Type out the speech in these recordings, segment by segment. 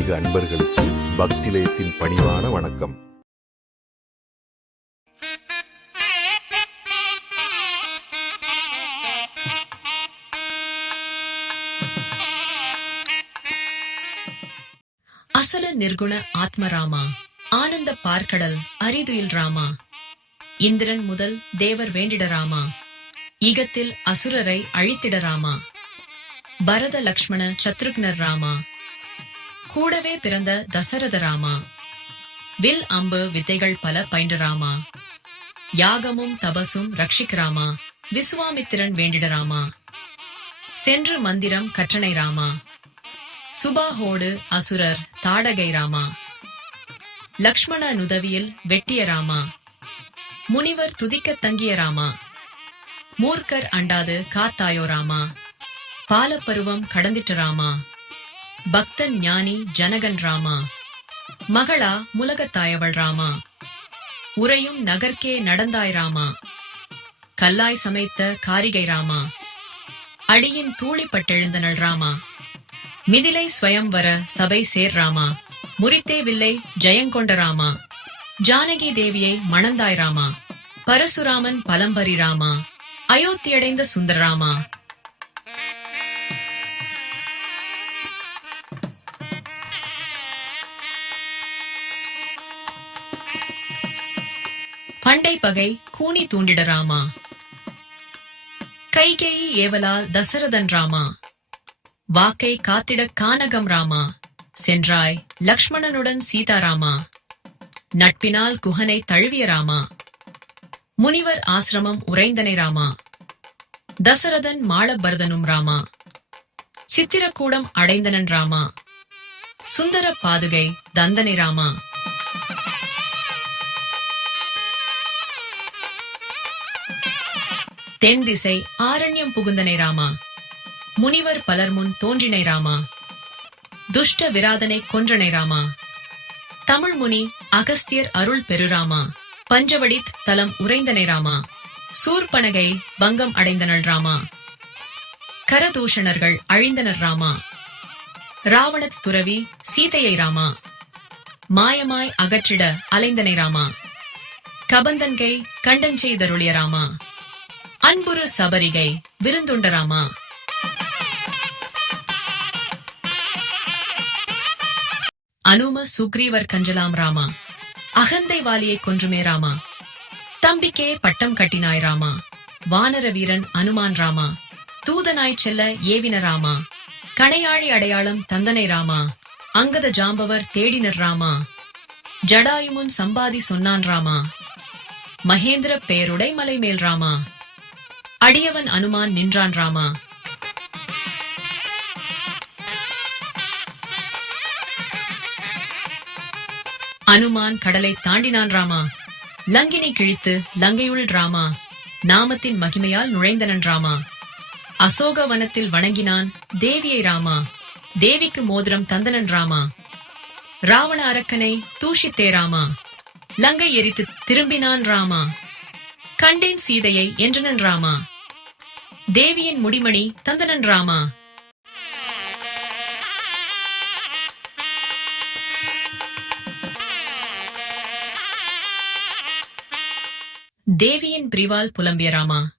ஆன்மீக அன்பர்களுக்கு பக்திலயத்தின் பணிவான வணக்கம். அசல நிர்குண ஆத்மராமா ஆனந்த பார்க்கடல் அரிதுயில் ராமா. இந்திரன் முதல் தேவர் வேண்டிட ராமா ஈகத்தில் அசுரரை அழித்திட ராமா. பரத லக்ஷ்மண சத்ருக்னர் ராமா. கூடவே பிறந்த தசரத ராமா. வில் அம்பு வித்தைகள் பல பயின்ற ராமா. யாகமும் தபசும் ரட்சிக் ராமா. விசுவாமித்திரன் வேண்டிடராமா சென்று மந்திரம் கற்றனை ராமா. சுபாஹோடு அசுரர் தாடகை ராமா. லக்ஷ்மண நுதவியில் வெட்டிய ராமா. முனிவர் துதிக்க தங்கிய ராமா. மூர்க்கர் அண்டாது காத்தாயோ ராமா. பாலப்பருவம் கடந்திட்டு ராமா. பக்தன் ஞானி ஜனகன் ராமா. மகளா முலகத்தாயவள் ராமா. உரையும் நகர்க்கே நடந்தாய் ராமா. கல்லாய் சமைத்த காரிகை ராமா. அடியின் தூளிப்பட்டெழுந்தனள் ராமா. மிதிலை ஸ்வயம்வர சபை சேர் ராமா. முறித்தே வில்லை ஜெயங்கொண்ட ராமா. ஜானகி தேவியை மணந்தாய் ராமா. பரசுராமன் பலம்பரி ராமா. அயோத்தியடைந்த சுந்தரராமா பண்டை பகை கூனி தூண்டிட ராமா. கைகேயி ஏவலால் தசரதன் ராமா. வாக்கை காத்திட கானகம் ராமா. சென்றாய் லக்ஷ்மணனுடன் சீதாராமா நட்பினால் குஹனை தழுவிய ராமா. முனிவர் ஆசிரமம் உறைந்தனை ராமா. தசரதன் மாளபரதனும் ராமா. சித்திரக்கூடம் அடைந்தனன் ராமா. சுந்தர பாதுகை தந்தனை ராமா. தென் திசை ஆரண்யம் புகுந்தனை ராமா. முனிவர் பலர் முன் தோன்றினை ராமா. துஷ்ட விராதனை கொன்றனை ராமா. தமிழ் முனி அகஸ்தியர் அருள் பெருராமா பஞ்சவடித் தலம் உறைந்தனை ராமா. சூர்பனகை பங்கம் அடைந்தனள் ராமா. கரதூஷணர்கள் அழிந்தனர் ராமா. ராவணத் துறவி சீதையை ராமா. மாயமாய் அகற்றிட அலைந்தனை ராமா. கபந்தன்கை கண்டன் செய்தருளிய ராமா. அன்புரு சபரிகை விருந்துண்டராமா? அனும சுக்ரீவர் கஞ்சலாம் ராமா. அகந்தை வாலியை கொன்றுமே ராமா. தம்பிக்கே பட்டம் கட்டினாய் ராமா. வானர வீரன் அனுமான் ராமா. தூதனாய் செல்ல ஏவின ராமா. கணையாழி அடையாளம் தந்தனை ராமா. அங்கத ஜாம்பவர் தேடினர் ராமா. ஜடாயுமுன் சம்பாதி சொன்னான் ராமா. மகேந்திர பெயருடை மலை மேல் ராமா. அடியவன் அனுமான் நின்றான் ராமா. அனுமான் கடலை தாண்டினான் ராமா. லங்கினை கிழித்து லங்கையுள் ராமா. நாமத்தின் மகிமையால் நுழைந்தனன் ராமா. அசோக வனத்தில் வணங்கினான் தேவியை ராமா. தேவிக்கு மோதிரம் தந்தனன் ராமா. ராவண அரக்கனை தூஷித்தே ராமா. லங்கை எரித்து திரும்பினான் ராமா. கண்டேன் சீதையை என்றனன் ராமா. தேவியின் முடிமணி தந்தனன் ராமா. தேவியின் பிரிவால் புலம்பிய ராமா.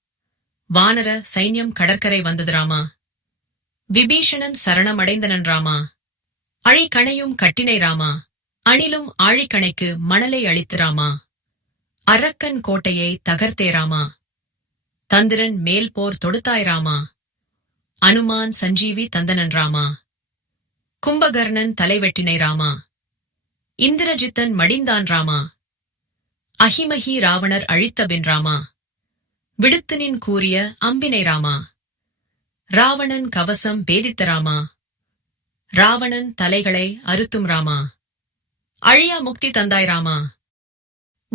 வானர சைன்யம் கடற்கரை வந்தது ராமா. விபீஷணன் சரணமடைந்தனன் ராமா. அழிகணையும் கட்டினை ராமா. அணிலும் ஆழிக்கணைக்கு மணலை அளித்து ராமா. அரக்கன் கோட்டையை தகர்த்தே ராமா. தந்திரன் மேல் போர் தொடுத்தாய் ராமா. அனுமான் சஞ்சீவி தந்தனன் ராமா. கும்பகர்ணன் தலைவெட்டினை ராமா. இந்திரஜித்தன் மடிந்தான் ராமா. அஹிமஹி ராவணர் அழித்தபின் ராமா. விடுத்தனின் கூறிய அம்பினை ராமா. ராவணன் கவசம் பேதித்த ராமா. ராவணன் தலைகளை அறுத்தும் ராமா. அழியா முக்தி தந்தாய் ராமா.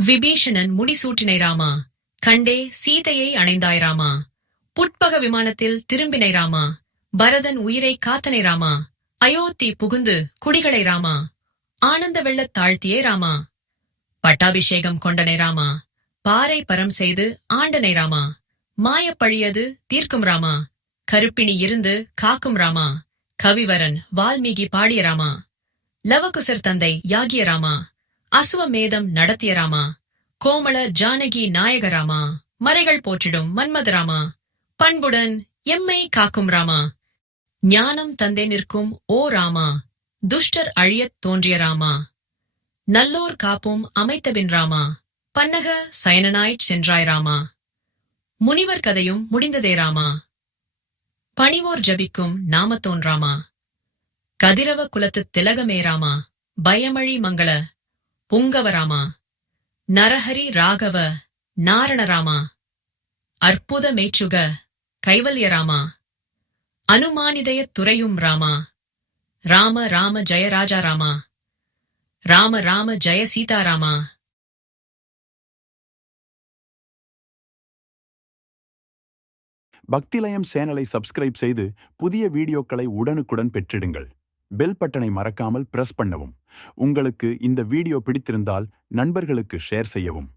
விபீஷணன் முடிசூட்டினை ராமா. கண்டே சீதையை அணைந்தாய் ராமா. புட்பக விமானத்தில் திரும்பினை ராமா. பரதன் உயிரை காத்தனை ராமா. அயோத்தி புகுந்து குடிகளை ராமா. ஆனந்த வெள்ளத் தாழ்த்தியே ராமா. பட்டாபிஷேகம் கொண்டனை ராமா. பாறை பரம் செய்து ஆண்டனை ராமா. மாயப்பழியது தீர்க்கும் ராமா. கருப்பிணி இருந்து காக்கும் ராமா. கவிவரன் வால்மீகி பாடிய ராமா. லவகுசர் தந்தை யாகிய ராமா. அசுவமேதம் நடத்திய ராமா. கோமள ஜானகி நாயகராமா மறைகள் போற்றிடும் மன்மதராமா பண்புடன் எம்மை காக்கும் ராமா. ஞானம் தந்தே நிற்கும் ஓ ராமா. துஷ்டர் அழியத் தோன்றிய ராமா. நல்லோர் காப்பும் அமைத்தபின் ராமா. பன்னக சயனனாய்ச் சென்றாய் ராமா. முனிவர் கதையும் முடிந்ததே ராமா. பணிவோர் ஜபிக்கும் நாமத்தோன் ராமா. கதிரவ குலத்து திலகமே ராமா. பயமழி மங்கள. புங்கவராமா? நரஹரி ராகவ நாரணராமா? அற்புத மேச்சுக கைவல்யராமா? அனுமானிதய துறையும் ராமா? ராம ராம ஜெயராஜா ராமா? ராம ராம ஜெய சீதாராமா பக்திலயம் சேனலை சப்ஸ்கிரைப் செய்து புதிய வீடியோக்களை உடனுக்குடன் பெற்றிடுங்கள். பெல் பட்டனை மறக்காமல் பிரஸ் பண்ணவும். உங்களுக்கு இந்த வீடியோ பிடித்திருந்தால் நண்பர்களுக்கு ஷேர் செய்யவும்.